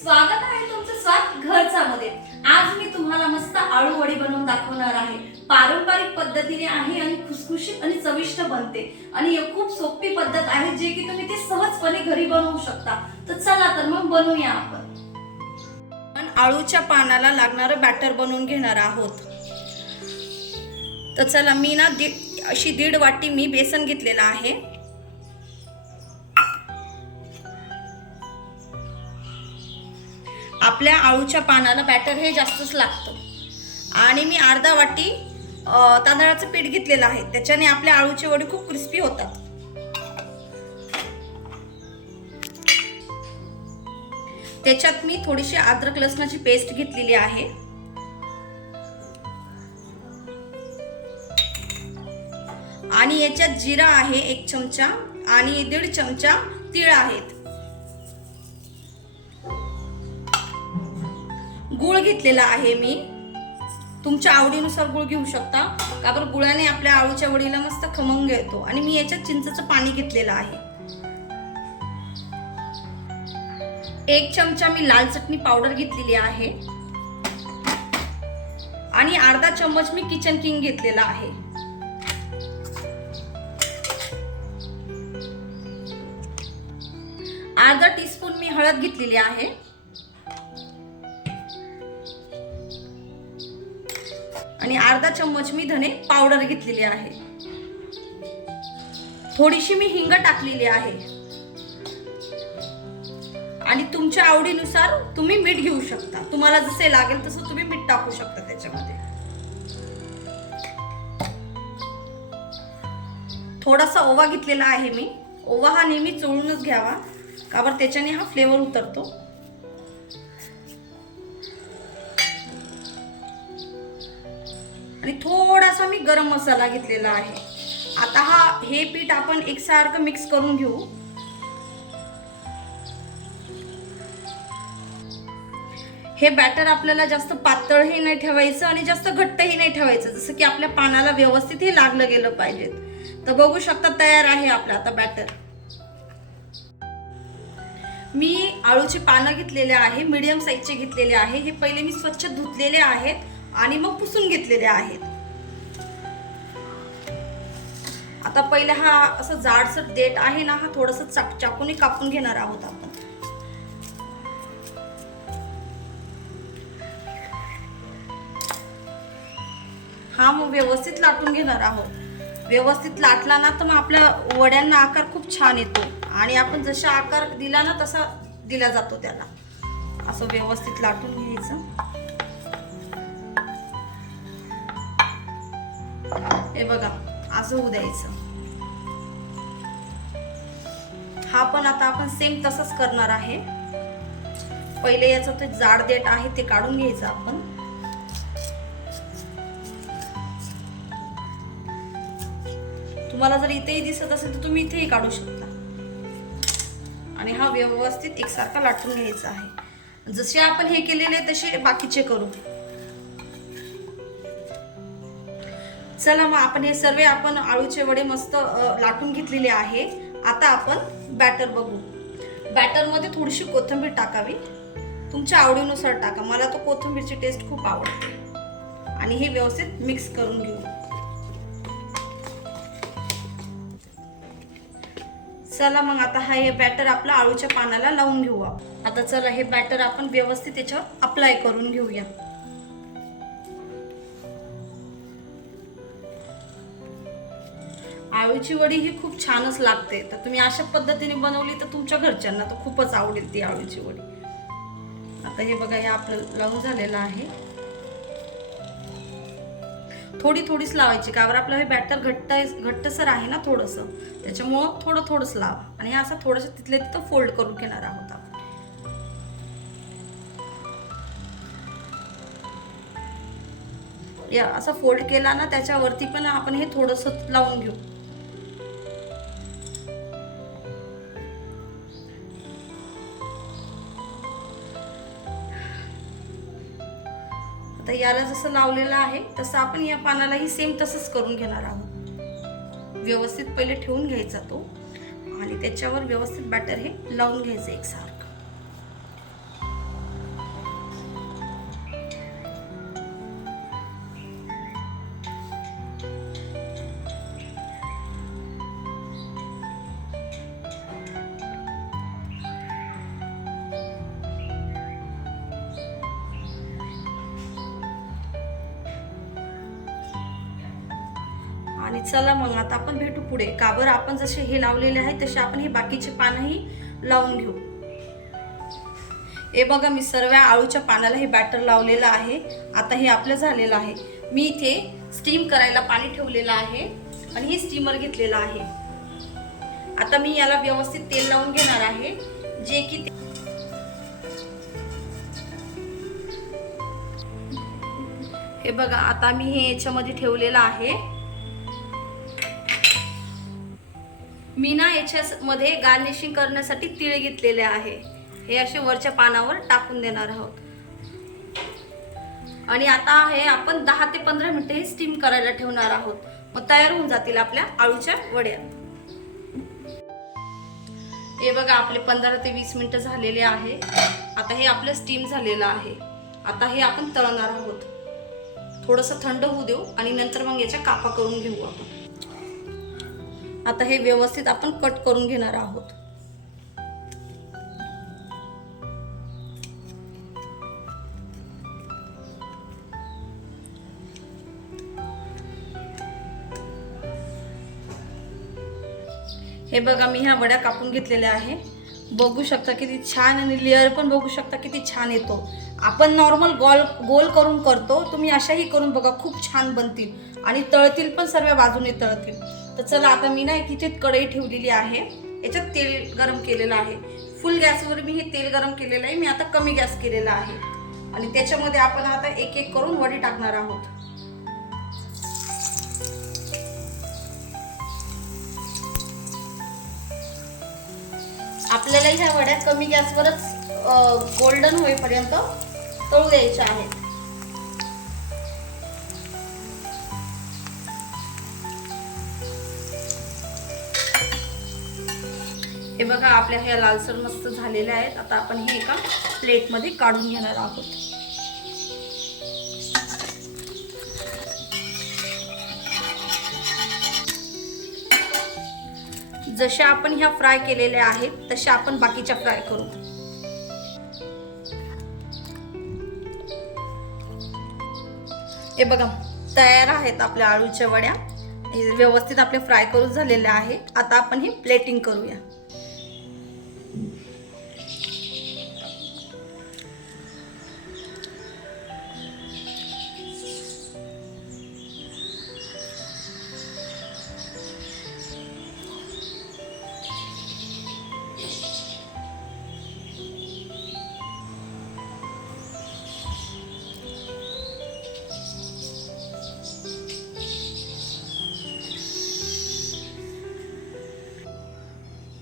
स्वागत आहे तुमचं स्वाद घरचा मध्ये आज मी तुम्हाला मस्त आळू वडी बनवून दाखवणार आहे. पारंपरिक पद्धतीने आहे आणि खुसखुशीत आणि चविष्ट बनते. आणि हे खूप सोपी पद्धत आहे जे की तुम्ही ते सहजपणे घरी बनवू शकता. तर चला तर मग बनवूया आपण. आपण आळूच्या पानाला लागणारं बॅटर बनवून घेणार आहोत. तर चला मी ना दीड अशी दीड वाटी मी बेसन घेतलेलं आहे. आपल्या आळूच्या पानाला बॅटर हे जास्तच लागतं. आणि मी अर्धा वाटी तांदळाचं पीठ घेतलेलं आहे. त्याच्याने आपल्या आळूचे वडे खूप क्रिस्पी होतात. त्याच्यात मी थोडीशी अद्रक लसणाची पेस्ट घेतलेली आहे. आणि याच्यात जिरा आहे एक चमचा आणि दीड चमचा तीळ आहेत. गुळ घेतलेला आहे मी. तुमच्या आवडीनुसार गुळ घेऊ शकता. का बरं? गुळाने आपल्या आळूच्या वडीला मस्त खमंग येतो. आणि मी याच्यात चिंचचं पाणी घेतलेलं आहे. एक चमचा मी लाल चटणी पावडर घेतलेली आहे. आणि अर्धा चम्मच मी किचन किंग घेतलेला आहे. अर्धा टीस्पून मी हळद घेतलेली आहे. आणि अर्धा चम्मच मी धने पावडर घेतलेली आहे. थोडीशी मी हिंग टाकलेली आहे. आणि तुमच्या आवडीनुसार तुम्ही मीठ घेऊ शकता. तुम्हाला जसे लागेल तसं तुम्ही मीठ टाकू शकता त्याच्यामध्ये. थोडासा ओवा घेतलेला आहे मी. ओवा हा नेहमी चोळूनच घ्यावा. का बरं त्याच्याने हा फ्लेवर उतरतो. आणि थोडासा मी गरम मसाला घेतलेला आहे. आता हा हे पीठ आपण एकसारखं मिक्स करून घेऊ. हे बॅटर आपल्याला जास्त पातळही नाही ठेवायचं आणि जास्त घट्टही नाही ठेवायचं जसं की आपल्या पानाला व्यवस्थित हे लागलं गेलं पाहिजेत तर बघू शकता तयार आहे आपलं आता बॅटर मी आळूचे पानं घेतलेले आहे मीडियम साईजचे घेतलेले आहे. हे पहिले मी स्वच्छ धुतलेले आहेत. आणि मग पुसून घेतलेले आहेत. आता पहिले हा असं जाडसर देठ आहे ना हा थोडस चाकूने कापून घेणार आहोत आपण. हा मग व्यवस्थित लाटून घेणार आहोत. व्यवस्थित लाटला ना तर मग आपल्या वड्यांना आकार खूप छान येतो. आणि आपण जसा आकार दिला ना तसा दिला जातो त्याला. असं व्यवस्थित लाटून घ्यायचं. हे बघा असं होऊ द्यायचं. हा पण आता आपण सेम तसंच करणार आहे. पहिले याचं ते जाड देठ आहे ते काढून घ्यायचं आपण. तुम्हाला जर इथेही दिसत असेल तर तुम्ही इथेही काढू शकता. आणि हा व्यवस्थित एकसारखा लाटून घ्यायचा आहे. जसे आपण हे केलेले तसे बाकीचे करू. चला मग आपण हे सर्व आपण आळूचे वडे मस्त लाटून घेतलेले आहे. आता आपण बॅटर बघू. बॅटरमध्ये थोडीशी कोथिंबीर टाकावी. तुमच्या आवडीनुसार टाका. मला तो कोथिंबीरची टेस्ट खूप आवडते. आणि हे व्यवस्थित मिक्स करून घेऊ. चला मग आता हा हे बॅटर आपलं आळूच्या पानाला लावून घेऊ आता चला हे बॅटर आपण व्यवस्थित त्याच्यावर अप्लाय करून घेऊया. आळूची वडी ही खूप छानच लागते. तर तुम्ही अशा पद्धतीने बनवली तर तुमच्या घरच्यांना तर खूपच आवडेल ती आळूची वडी. आता हे बघा हे आपलं लावून झालेलं आहे. थोडी थोडीच लावायची का बरं आपलं हे बॅटर घट्ट घट्टसर आहे ना थोडंसं. त्याच्यामुळं थोडं थोडंच लावा. आणि हे असं थोडंसं तिथल्या तिथं फोल्ड करून घेणार आहोत आपण. या असं फोल्ड केला ना त्याच्यावरती पण आपण हे थोडंसं लावून घेऊ. तर याला जसं लावलेलं आहे तसं आपण या पानालाही सेम तसंच करून घेणार आहोत. व्यवस्थित पहिले ठेवून घ्यायचा तो आणि त्याच्यावर व्यवस्थित बॅटर हे लावून घ्यायचं एकसारखं चला मग आता आपण भेटू पुढे. का बरं? आपण जसे हे लावलेले आहे तसे आपण हे बाकीचे पानंही लावून घेऊ. हे बघा मी सर्व आळूच्या पानाला हे बॅटर लावलेलं आहे. आता हे आपलं झालेलं आहे. मी इथे स्टीम करायला पाणी ठेवलेलं आहे आणि हे स्टीमर घेतलेलं आहे. आता मी याला व्यवस्थित तेल लावून घेणार आहे. जे की ते- हे बघा आता मी हे याच्यामध्ये ठेवलेलं आहे. मी ना याच्यामध्ये गार्निशिंग करण्यासाठी तिळ घेतलेले आहे. हे असे वरच्या पानावर टाकून देणार आहोत. आणि आता हे आपण दहा ते पंधरा मिनिटे हे स्टीम करायला ठेवणार आहोत. मग तयार होऊन जातील आपल्या आळूच्या वड्या. हे बघा आपले पंधरा ते वीस मिनिटं झालेले आहे. आता हे आपलं स्टीम झालेलं आहे. आता हे आपण तळणार आहोत. थोडंसं थंड होऊ देऊ आणि नंतर मग याच्या कापा करून घेऊ आपण. आता हे व्यवस्थित आपण कट करून घेणार आहोत. हे बघा मी ह्या वड्या कापून घेतलेल्या आहे. बघू शकता किती छान आणि लेअर पण बघू शकता किती छान येतो. आपण नॉर्मल गोल गोल करून करतो तुम्ही अशाही करून बघा खूप छान बनतील. आणि तळतील पण सर्व बाजूने तळतील. तर चला आता मी ना एक इथे कढई ठेवलेली आहे. याच्यात तेल गरम केलेलं आहे. फुल गॅसवर मी हे तेल गरम केलेलं आहे. मी आता कमी गॅस केलेला आहे. आणि त्याच्यामध्ये आपण आता एक एक करून वडी टाकणार आहोत. आपल्याला ह्या वड्या कमी गॅसवरच गोल्डन होईपर्यंत तळू द्यायच्या आहेत. हे बघा आपल्या ह्या लालसर मस्त झालेल्या आहेत. आता आपण हे एका प्लेटमध्ये काढून घेणार आहोत. जशा आपण ह्या फ्राय केलेल्या आहेत तशा आपण बाकीच्या फ्राय करू. हे बघा तयार आहेत आपल्या आळूच्या वड्या. हे व्यवस्थित आपले फ्राय करून झालेल्या आहेत आता आपण हे प्लेटिंग करूया.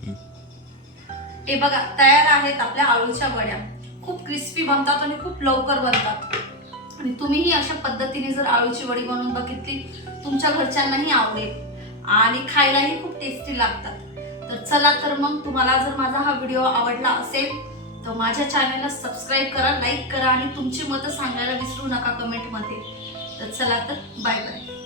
हे बघा तयार आहेत आपल्या आळूच्या वड्या. खूप क्रिस्पी बनतात आणि खूप लवकर बनतात. आणि तुम्हीही अशा पद्धतीने जर आळूची वडी बनवून बघितली तुमच्या घरच्यांनाही आवडेल. आणि खायलाही खूप टेस्टी लागतात. तर चला तर मग तुम्हाला जर माझा हा व्हिडिओ आवडला असेल तर माझ्या चॅनलला सबस्क्राईब करा लाईक करा आणि तुमची मतं सांगायला विसरू नका कमेंटमध्ये तर चला तर बाय बाय